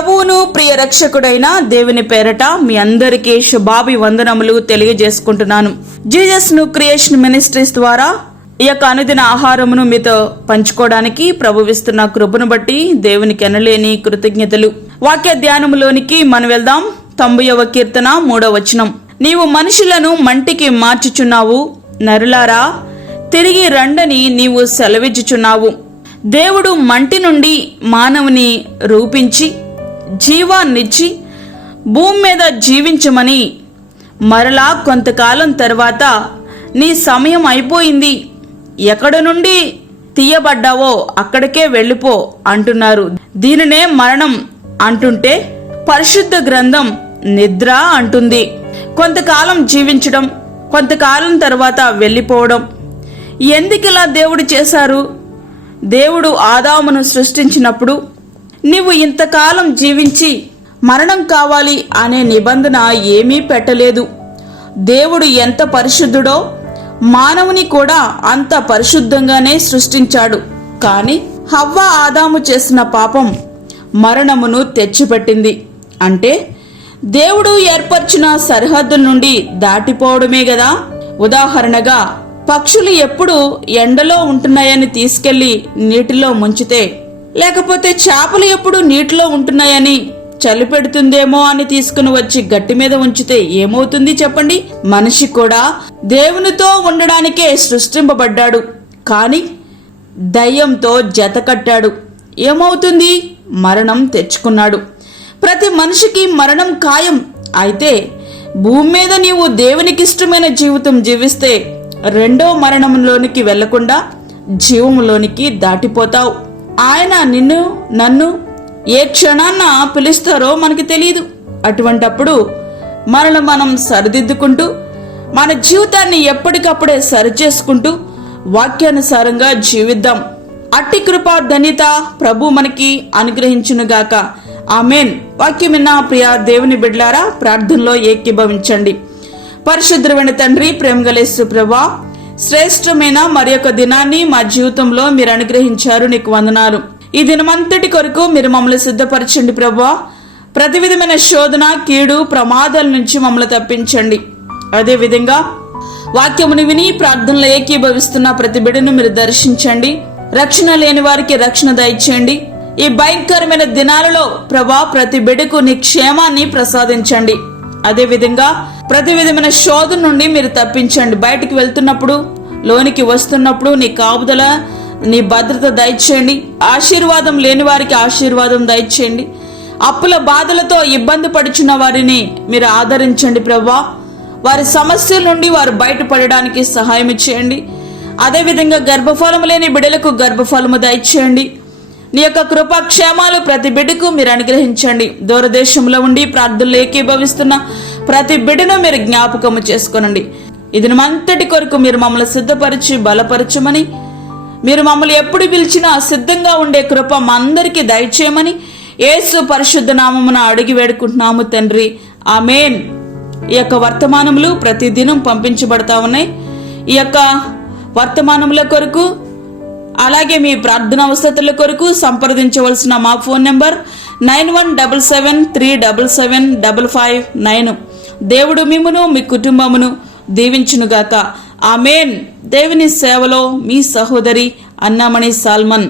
ప్రభువును ప్రియ రక్షకుడైన దేవుని పేరట మీ అందరికీ శుభాభివందనములు తెలియజేసుకుంటున్నాను. జీసస్ ను క్రియేషన్ మినిస్ట్రీస్ ద్వారా ఈ యొక్క అనుదిన ఆహారమును మీతో పంచుకోవడానికి ప్రభువిస్తున్న కృపను బట్టి దేవునికి ఎనలేని కృతజ్ఞతలు. వాక్య ధ్యానములోనికి మనం వెళ్దాం. 90వ కీర్తన 3వ వచనం. నీవు మనుషులను మంటికి మార్చుచున్నావు, నరులారా తిరిగి రండని నీవు సెలవిచ్చుచున్నావు. దేవుడు మంటి నుండి మానవుని రూపించి జీవాన్నిచ్చి భూమి మీద జీవించమని, మరలా కొంతకాలం తర్వాత నీ సమయం అయిపోయింది, ఎక్కడ నుండి తీయబడ్డావో అక్కడికే వెళ్ళిపో అంటున్నారు. దీనినే మరణం అంటుంటే పరిశుద్ధ గ్రంథం నిద్ర అంటుంది. కొంతకాలం జీవించడం, కొంతకాలం తర్వాత వెళ్ళిపోవడం. ఎందుకిలా దేవుడు చేశారు? దేవుడు ఆదామును సృష్టించినప్పుడు నీవు ఇంతకాలం జీవించి మరణం కావాలి అనే నిబంధన ఏమీ పెట్టలేదు. దేవుడు ఎంత పరిశుద్ధుడో మానవుని కూడా అంత పరిశుద్ధంగానే సృష్టించాడు. కానీ హవ్వ ఆదాము చేసిన పాపం మరణమును తెచ్చిపెట్టింది. అంటే దేవుడు ఏర్పరిచిన సరిహద్దుల నుండి దాటిపోవడమే కదా. ఉదాహరణగా పక్షులు ఎప్పుడు ఎండలో ఉంటున్నాయని తీసుకెళ్లి నీటిలో ముంచితే, లేకపోతే చేపలు ఎప్పుడు నీటిలో ఉంటున్నాయని చలి పెడుతుందేమో అని తీసుకుని వచ్చి గట్టి మీద ఉంచితే ఏమవుతుంది చెప్పండి? మనిషి కూడా దేవునితో ఉండడానికే సృష్టింపబడ్డాడు, కానీ దయ్యంతో జత కట్టాడు. ఏమవుతుంది? మరణం తెచ్చుకున్నాడు. ప్రతి మనిషికి మరణం ఖాయం. అయితే భూమి మీద నీవు దేవునికి ఇష్టమైన జీవితం జీవిస్తే రెండో మరణంలోనికి వెళ్లకుండా జీవంలోనికి దాటిపోతావు. ఆయన నిన్ను నన్ను ఏ క్షణాన్న పిలుస్తారో మనకి తెలియదు. అటువంటప్పుడు మనల్ని మనం సరిదిద్దుకుంటూ మన జీవితాన్ని ఎప్పటికప్పుడే సరిచేసుకుంటూ వాక్యానుసారంగా జీవిద్దాం. అట్టి కృపా ధన్యత ప్రభు మనకి అనుగ్రహించునుగాక. ఆమేన్. వాక్యం విన్న ప్రియ దేవుని బిడ్డలారా, ప్రార్థనలో ఏకీభవించండి. పరిశుద్ధమైన తండ్రి, ప్రేమగలేసు ప్రభా, శ్రేష్టమైన మరి యొక్క దినాన్ని మా జీవితంలో మీరు అనుగ్రహించారు. నీకు వందనాలు. ఈ దినమంతటి కొరకు మీరు మమ్మల్ని సిద్ధపరచండి ప్రభా. ప్రతి విధమైన శోధన, కీడు, ప్రమాదాల నుంచి మమ్మల్ని తప్పించండి. అదేవిధంగా వాక్యమును విని ప్రార్థనలో ఏకీభవిస్తున్న ప్రతి బిడ్డను మీరు దర్శించండి. రక్షణ లేని వారికి రక్షణ దయచేయండి. ఈ భయంకరమైన దినాలలో ప్రభా ప్రతి బిడ్డకు నీ క్షేమాన్ని ప్రసాదించండి. అదేవిధంగా ప్రతి విధమైన శోధన నుండి మీరు తప్పించండి. బయటికి వెళ్తున్నప్పుడు, లోనికి వస్తున్నప్పుడు నీ కాపుదల, నీ భద్రత దయచేయండి. ఆశీర్వాదం లేని వారికి ఆశీర్వాదం దయచేయండి. అప్పుల బాధలతో ఇబ్బంది పడుచున్న వారిని మీరు ఆదరించండి ప్రభా. వారి సమస్యల నుండి వారు బయటపడడానికి సహాయం చేయండి. అదేవిధంగా గర్భఫలము లేని బిడ్డలకు గర్భఫలము దయచేయండి. నీ యొక్క కృపాక్షేమాలు ప్రతి బిడ్డకు మీరు అనుగ్రహించండి. దూరదేశంలో ఉండి ప్రార్థనలు ఏకీభవిస్తున్న ప్రతి బిడ్డను మీరు జ్ఞాపకము చేసుకోనండి. ఇది అంతటి కొరకు మీరు మమ్మల్ని సిద్ధపరిచి బలపరచమని, మీరు మమ్మల్ని ఎప్పుడు పిలిచినా సిద్ధంగా ఉండే కృప మా అందరికీ దయచేయమని యేసు పరిశుద్ధ నామమున అడిగి వేడుకుంటున్నాము తండ్రి. ఆమేన్. ఈ యొక్క వర్తమానములు ప్రతి దినం పంపించబడతా ఉన్నాయి. ఈ యొక్క వర్తమానముల కొరకు, అలాగే మీ ప్రార్థన అవసరతల కొరకు సంప్రదించవలసిన మా ఫోన్ నెంబర్ 9177377559. దేవుడు మిమ్మును మీ కుటుంబమును దీవించునుగాక. ఆమేన్. దేవుని సేవలో మీ సహోదరి అన్నామణి సాల్మన్.